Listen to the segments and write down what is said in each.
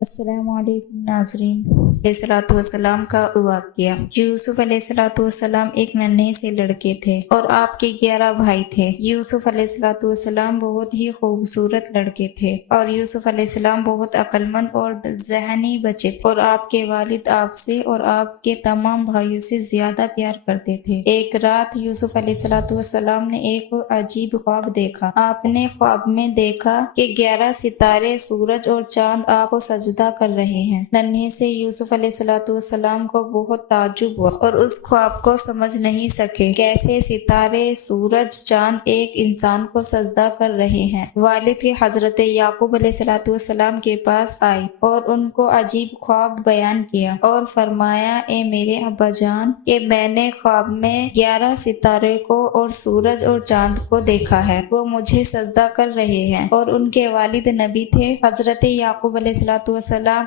अस्सलाम वालेकुम नाज़रीन। अलैहिस्सलाम का वाक़या। यूसुफ अलैहिस्सलाम एक नन्हे से लड़के थे और आपके 11 भाई थे। यूसुफ अलैहिस्सलाम बहुत ही खूबसूरत लड़के थे और यूसुफ अलैहिस्सलाम बहुत अक्लमंद और ज़हनी बच्चे थे और आपके वालिद आपसे और आपके तमाम भाइयों से ज्यादा प्यार करते थे। एक रात यूसुफ अलैहिस्सलाम ने एक अजीब ख्वाब देखा। आपने ख्वाब में देखा कि 11 सितारे, सूरज और चांद आपको सजदा कर रहे हैं। नन्हे से यूसुफ अलैहिस्सलाम को बहुत ताज्जुब हुआ और उस ख्वाब को समझ नहीं सके। कैसे सितारे, सूरज, चांद एक इंसान को सजदा कर रहे हैं। वालिद के हजरत याकूब अलैहिस्सलाम के पास आए और उनको अजीब ख्वाब बयान किया और फरमाया, ए मेरे अब्बाजान, कि मैंने ख्वाब में 11 सितारे को और सूरज और चांद को देखा है। वो मुझे सजदा कर रहे हैं और उनके वालिद नबी थे। हजरत याकूब अलैहिस्सलाम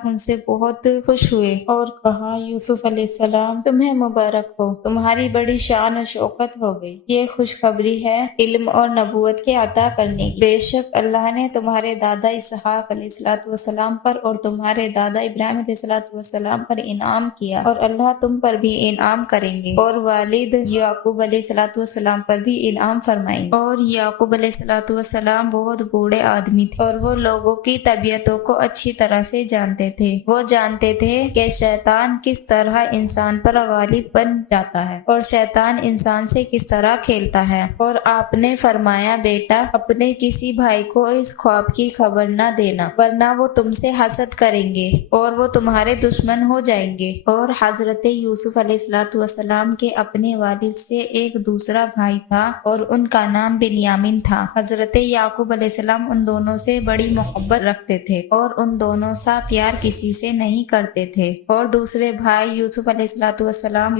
उनसे बहुत खुश हुए और कहा, यूसुफ अलैहिस्सलाम, तुम्हें मुबारक हो, तुम्हारी बड़ी शान और शौकत हो गई। ये खुशखबरी है इल्म और नबूवत के अता करने की। बेशक अल्लाह ने तुम्हारे दादा इसहाक अलैहिस्सलाम पर और तुम्हारे दादा इब्राहिम अलैहिस्सलाम पर इनाम किया और अल्लाह तुम पर भी इनाम करेंगे और वालिद याकूब अलैहिस्सलाम पर भी इनाम फरमाएंगे। और याकूब अलैहिस्सलाम बहुत बूढ़े आदमी थे और वो लोगों की तबीयतों को अच्छी तरह से जानते थे। वो जानते थे कि शैतान किस तरह इंसान पर गालिब बन जाता है और शैतान इंसान से किस तरह खेलता है। और आपने फरमाया, बेटा, अपने किसी भाई को इस ख्वाब की खबर न देना, वरना वो तुमसे हसद करेंगे और वो तुम्हारे दुश्मन हो जाएंगे। और हजरत यूसुफ अलैहिस्सलाम के अपने वालिद से एक दूसरा भाई था और उनका नाम बिन्यामिन था। हजरत याकूब अलैहिस्सलाम उन दोनों से बड़ी मोहब्बत रखते थे और उन दोनों सा प्यार किसी से नहीं करते थे। और दूसरे भाई यूसुफ अलैहिस्सलाम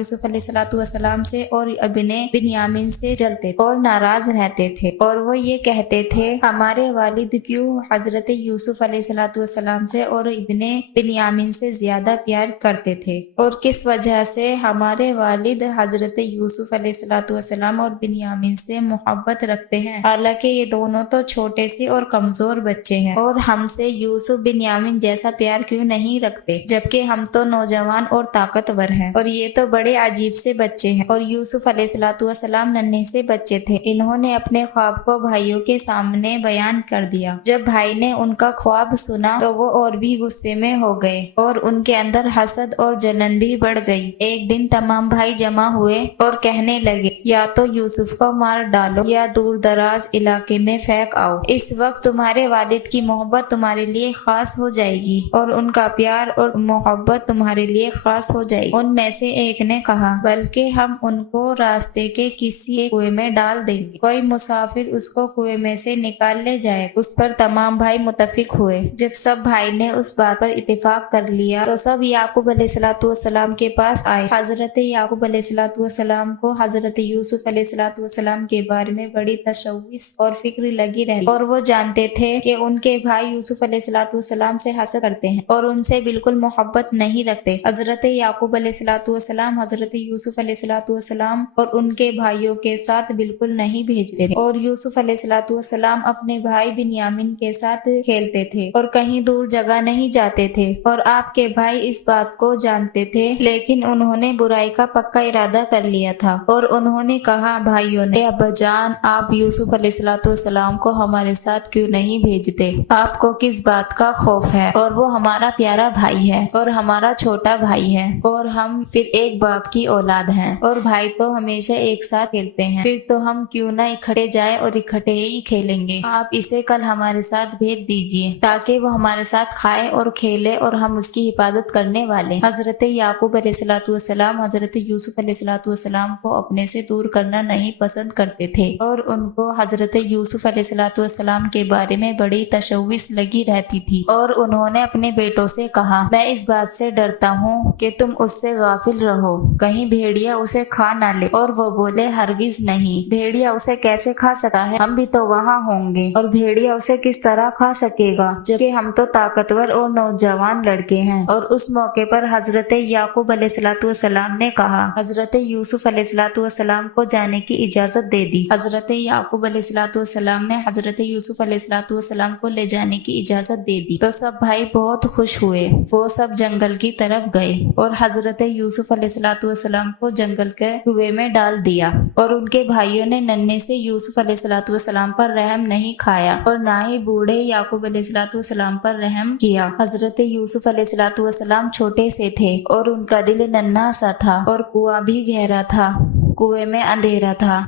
से और इब्ने बिन्यामिन से जलते और नाराज रहते थे और वो ये कहते थे, हमारे वालिद क्यों हजरत यूसुफ अलैहिस्सलाम से और इब्ने बिन्यामिन से ज्यादा प्यार करते थे और किस वजह से हमारे वालिद हजरत यूसुफ अलैहिस्सलाम और बिन्यामिन से मोहब्बत रखते हैं, हालांकि ये दोनों तो छोटे से और कमजोर बच्चे हैं, और हमसे यूसुफ बिन्यामिन जैसा प्यार क्यों नहीं रखते, जबकि हम तो नौजवान और ताकतवर हैं और ये तो बड़े अजीब से बच्चे हैं। और यूसुफ अलैहिस्सलाम नन्हे से बच्चे थे। इन्होंने अपने ख्वाब को भाइयों के सामने बयान कर दिया। जब भाई ने उनका ख्वाब सुना तो वो और भी गुस्से में हो गए और उनके अंदर हसद और जलन भी बढ़ गई। एक दिन तमाम भाई जमा हुए और कहने लगे, या तो यूसुफ को मार डालो या दूर दराज इलाके में फेंक आओ। इस वक्त तुम्हारे वालिद की मोहब्बत तुम्हारे लिए खास हो जाएगी और उनका प्यार और मोहब्बत तुम्हारे लिए खास हो जाएगी। उनमें से एक ने कहा, बल्कि हम उनको रास्ते के किसी कुएं में डाल देंगे, कोई मुसाफिर उसको कुएं में से निकाल ले जाए। उस पर तमाम भाई मुतफिक हुए। जब सब भाई ने उस बात पर इत्तेफाक कर लिया तो सब याकूब अलैहिस्सलाम के पास आए। हजरत याकूब अलैहिस्सलाम को हजरत यूसुफ अलैहिस्सलाम के बारे में बड़ी तशव्वुस और फिक्र लगी रही और वो जानते थे कि उनके भाई यूसुफ अलैहिस्सलाम से हसद करते हैं और उनसे बिल्कुल मोहब्बत नहीं रखते। हजरत याकूब अलैहिस्सलाम हजरत यूसुफ अलैहिस्सलाम और उनके भाइयों के साथ बिल्कुल नहीं भेजते थे और यूसुफ अलैहिस्सलाम अपने भाई बिन्यामिन के साथ खेलते थे और कहीं दूर जगह नहीं जाते थे। और आपके भाई इस बात को जानते थे, लेकिन उन्होंने बुराई का पक्का इरादा कर लिया था और उन्होंने कहा, भाइयों ने, अब्बाजान, आप यूसुफ अलैहिस्सलाम को हमारे साथ क्यों नहीं भेजते? आपको किस बात का खौफ है? और वो हमारा प्यारा भाई है और हमारा छोटा भाई है और हम फिर एक बाप की औलाद हैं और भाई तो हमेशा एक साथ खेलते हैं। फिर तो हम क्यों ना इकट्ठे जाएं और इकट्ठे ही खेलेंगे। आप इसे कल हमारे साथ भेज दीजिए ताकि वो हमारे साथ खाए और खेले और हम उसकी हिफाजत करने वाले। हजरत याकूब अलैहिस्सलाम हजरत यूसुफ अलैहिस्सलाम को अपने से दूर करना नहीं पसंद करते थे और उनको हजरत यूसुफ अलैहिस्सलाम के बारे में बड़ी तशव्वुस लगी रहती थी और उन्होंने अपने बेटों से कहा, मैं इस बात से डरता हूँ कि तुम उससे गाफिल रहो, कहीं भेड़िया उसे खा ना ले। और वो बोले, हरगिज नहीं, भेड़िया उसे कैसे खा सकता है, हम भी तो वहाँ होंगे और भेड़िया उसे किस तरह खा सकेगा, जबकि हम तो ताकतवर और नौजवान लड़के हैं। और उस मौके पर हजरत याकूब अलैहिस्सलाम ने कहा, हजरत यूसुफ अलैहिस्सलाम को जाने की इजाजत दे दी। हजरत याकूब अलैहिस्सलाम ने हजरत यूसुफ अलैहिस्सलाम को ले जाने की इजाजत दे दी। तो सब भाई भाई बहुत खुश हुए। वो सब जंगल की तरफ गए और हजरत यूसुफ अलैहिस्सलाम को जंगल के कुएं में डाल दिया। और उनके भाइयों ने नन्हे से यूसुफ अलैहिस्सलाम पर रहम नहीं खाया और ना ही बूढ़े याकूब अलैहिस्सलाम पर रहम किया। हजरत यूसुफ अलैहिस्सलाम छोटे से थे और उनका दिल नन्हा सा था और कुआं भी गहरा था। कुएं में अंधेरा था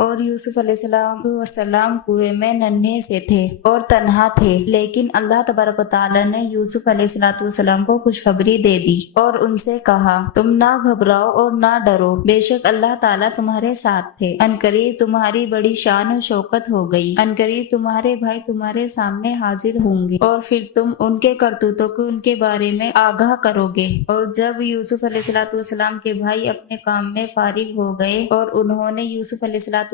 और यूसुफ अलैहिस्सलाम कुएं में नन्हे से थे और तन्हा थे। लेकिन अल्लाह तबारक व तआला ने यूसुफ अलैहिस्सलाम को खुशखबरी दे दी और उनसे कहा, तुम ना घबराओ और ना डरो, बेशक अल्लाह ताला तुम्हारे साथ थे। अनकरीब तुम्हारी बड़ी शान और शौकत हो गई। अनकरीब तुम्हारे भाई तुम्हारे सामने हाजिर होंगे और फिर तुम उनके करतूतों को उनके बारे में आगाह करोगे। और जब यूसुफ अलैहिस्सलाम के भाई अपने काम में फारिग हो गए और उन्होंने यूसुफ अलैहिस्सलाम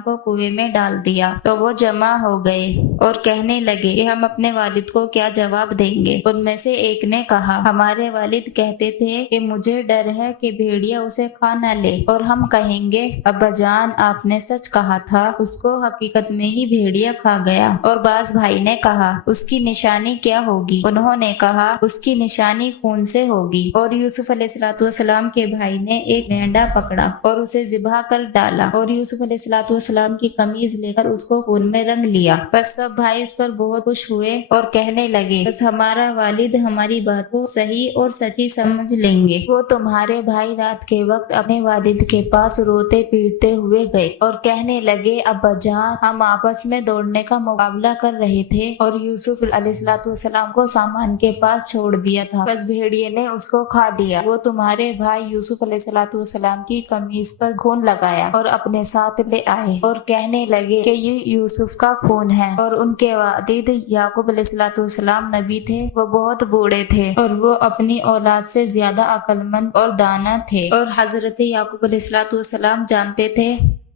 को कुएं में डाल दिया तो वो जमा हो गए और कहने लगे कि हम अपने वालिद को क्या जवाब देंगे। उनमें से एक ने कहा, हमारे वालिद कहते थे कि मुझे डर है कि भेड़िया उसे खा न ले। और हम कहेंगे, अब्बाजान आपने सच कहा था, उसको हकीकत में ही भेड़िया खा गया। और बाज भाई ने कहा, उसकी निशानी क्या होगी? उन्होंने कहा, उसकी निशानी खून से होगी। और यूसुफ अलैहिस्सलाम के भाई ने एक मेंढा पकड़ा और उसे ज़िबा कर डाला और यूसुफ अलैहिस्सलाम की कमीज लेकर उसको खून में रंग लिया। बस सब भाई उस पर बहुत खुश हुए और कहने लगे, बस हमारा वालिद हमारी बात को सही और सच्ची समझ लेंगे। वो तुम्हारे भाई रात के वक्त अपने वालिद के पास रोते पीटते हुए गए और कहने लगे, अब्बाजान हम आपस में दौड़ने का मुकाबला कर रहे थे और यूसुफ अलैहिस्सलाम को सामान के पास छोड़ दिया था, बस भेड़िए ने उसको खा लिया। वो तुम्हारे भाई यूसुफ अलैहिस्सलाम की कमीज पर खून लगाया और अपने साथ ले आए और कहने लगे कि ये यूसुफ का खून है। और उनके वालिद याकूब अलैहिस्सलाम नबी थे, वो बहुत बूढ़े थे और वो अपनी औलाद से ज्यादा अक्लमंद और दाना थे। और हजरत याकूब अलैहिस्सलाम जानते थे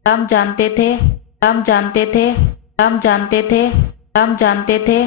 राम जानते थे